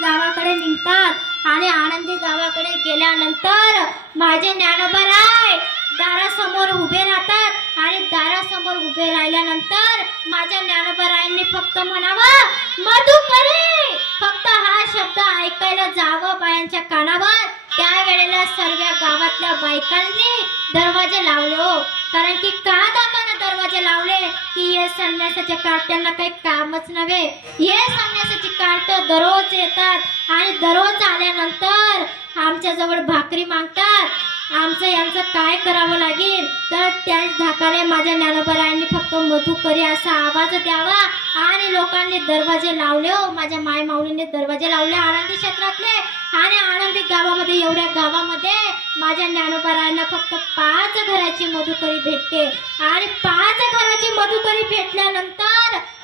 गावाकडे निघतात आणि आनंदी गावाकडे गेल्यानंतर माझे ज्ञानोबराय दारासमोर उभे राहतात आणि दारासमोर उभे राहिल्यानंतर माझ्या ज्ञानोबरायांनी फक्त म्हणावं मधुकरी फक्त हा शब्द ऐकायला जावं बायांच्या कानावर. त्यावेळेला सर्व गावातल्या बायकांनी दरवाजे लावले हो कारण की का दादाने दरवाजे लावले की हे संन्यासाचे कार्ट्यांना काही कामच नव्हे. हे संन्यासाची कार्ट दररोज येतात आणि दररोज आल्यानंतर आमच्या जवळ भाकरी मागतात. आमचं यांचं काय करावं लागेल? तर त्याच धाकाने माझ्या ज्ञानोबरायांनी फक्त मधुकरी असा आवाज द्यावा आणि लोकांनी दरवाजे लावले हो. माझ्या माय माऊलीने दरवाजे लावले आनंदी क्षेत्रातले आणि आनंदी गावामध्ये एवढ्या गावामध्ये माझ्या ज्ञानोबरायांना फक्त पाच घराची मधुकरी भेटते. आणि पाच घराची मधुकरी भेटल्यानंतर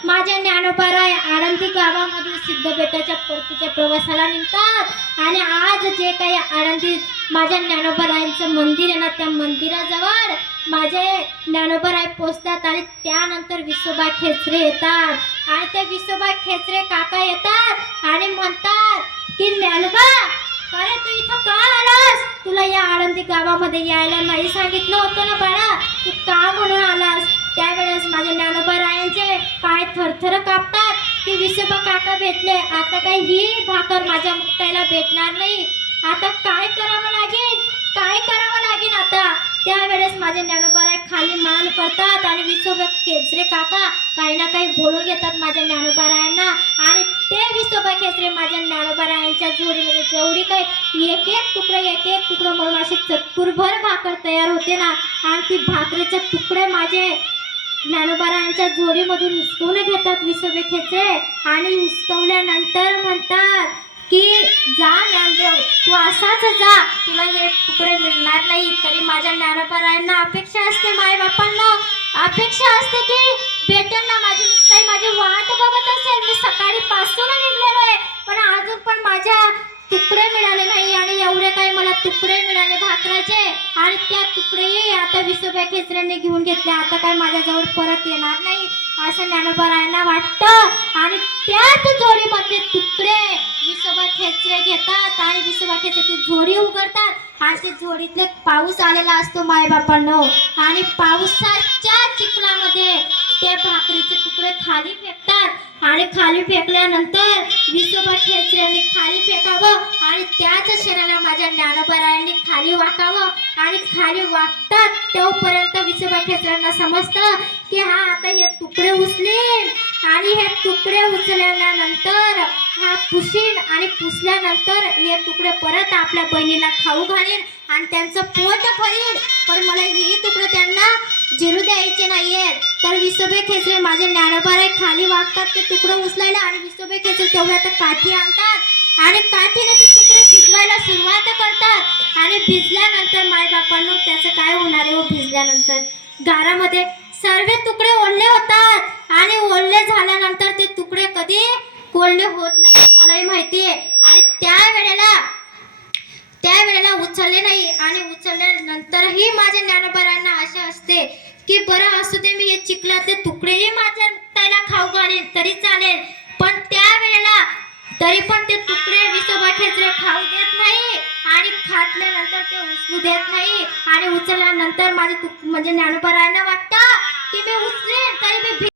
माझ्या ज्ञानोबराय आनंदी गावामधून सिद्धबेटाच्या परतीच्या प्रवासाला निघतात. आणि आज जे काही आळंदी माझ्या ज्ञानोबरायांचं मंदिर आहे ना त्या मंदिराजवळ माझे ज्ञानोबराय पोचतात आणि त्यानंतर विसोबा खेचरे येतात. आणि ते विसोबा खेचरे काका येतात आणि म्हणतात की ज्ञानोबा अरे तू इथं का आलास? तुला या आळंदी गावामध्ये यायला नाही सांगितलं होतं ना बाळा? तू का म्हणून आलास? त्यावेळेस माझ्या ज्ञानोबरायांचे पाय थरथर कापतात. की विसोबा काका भेटले. आता काही ही भाकर माझ्या मुक्ताईला भेटणार नाही. आता काय करावं लागेल? काय करावं लागेल आता? त्यावेळेस माझे ज्ञानोपाराय खाली मान करतात आणि विसोबा केसरे काका काही ना काही बोलून घेतात माझ्या ज्ञानोपारायांना. आणि ते विसोबा केसरे माझ्या ज्ञानोपारायांच्या जोडीमध्ये जेवढी काही एक एक तुकडं एक एक तुकडं म्हणून अशी चतुरभर भाकर तयार होते ना आणि ती भाकरीचे तुकडे माझे ज्ञानोबारायांच्या जोडीमधून हिसकवून घेतात विसोबे खेचे आणि हिसकवल्यानंतर म्हणतात की जा ज्ञानदेव तू असाच जा. तुला हे तुकडे मिळणार नाही तरी माझ्या ज्ञानपरायांना अपेक्षा असते मायबापांना. अपेक्षा असते की भेटेल ना माझी मुक्ताई माझी वाट बघत असेल. मी सकाळी पासून निघलेलो आहे पण अजून पण माझ्या तुकडे मिळाले नाही आणि एवढे काही मला तुकडे मिळाले भाकराचे. आणि त्या तुकडेही आता विसोबा खेचऱ्यांनी घेऊन घेतले आता काय माझ्याजवळ परत येणार नाही. असं ज्ञानोबरायांना वाटतं. आणि त्याच जोडीमध्ये तुकडे विसोबा खेचरे घेतात आणि विसोबा खेचरे जोडी उघडतात. आणि ते जोडीतले पाऊस आलेला असतो मायबापांनो. आणि पावसाच्या चिखलामध्ये ते भाकरीचे तुकडे खाली फेकतात. आणि खाली फेकल्यानंतर विसोबा खेचऱ्यांनी खाली फेकावं आणि त्याच क्षणाला माझ्या ज्ञानोबरायांनी खाली वाकावं. आणि खाली वाकतात तोपर्यंत विसोबा खेचऱ्यांना समजतं की हा आता हे तुकडे उचलेन आणि हे तुकडे उचलल्यानंतर हा पुशीन आणि पुसल्यानंतर हे तुकडे परत आपल्या बहिणीला खाऊ घालीन आणि त्यांचं पोट भरील पण मला हे तुकडे त्यांना जिरू द्यायचे नाहीयेत. तर विसोबे खेचरे माझे ज्ञानोबाराय खाली वागतात ते तुकडं उचलायला आणि विसोबे खेचरे तेवढ्या तर काठी आणतात. आणि काठीने ते तुकडे भिजवायला सुरुवात करतात. आणि भिजल्यानंतर मायबापांनो त्याचं काय होणार आहे हो भिजल्यानंतर? गारामध्ये सर्व तुकडे ओढले होतात. आणि ओढले झाल्यानंतर ते तुकडे कधी कोल्हे होत नाही मलाही माहिती आहे. आणि त्या वेळेला त्यावेळेला उचलले नाही. आणि उचलल्यानंतरही माझ्या ज्ञानोबरांना आशा असते की बरं असू दे मी हे चिखलातले तुकडेही माझ्या त्याला तरी चालेल. पण त्यावेळेला तरी पण ते तुकडे विसोबा खेचरे खाऊ देत नाही आणि खाटल्यानंतर ते उचलू देत नाही. आणि उचलल्यानंतर माझे म्हणजे ज्ञानोबरांना वाटतं की मी उचलेन तरी मी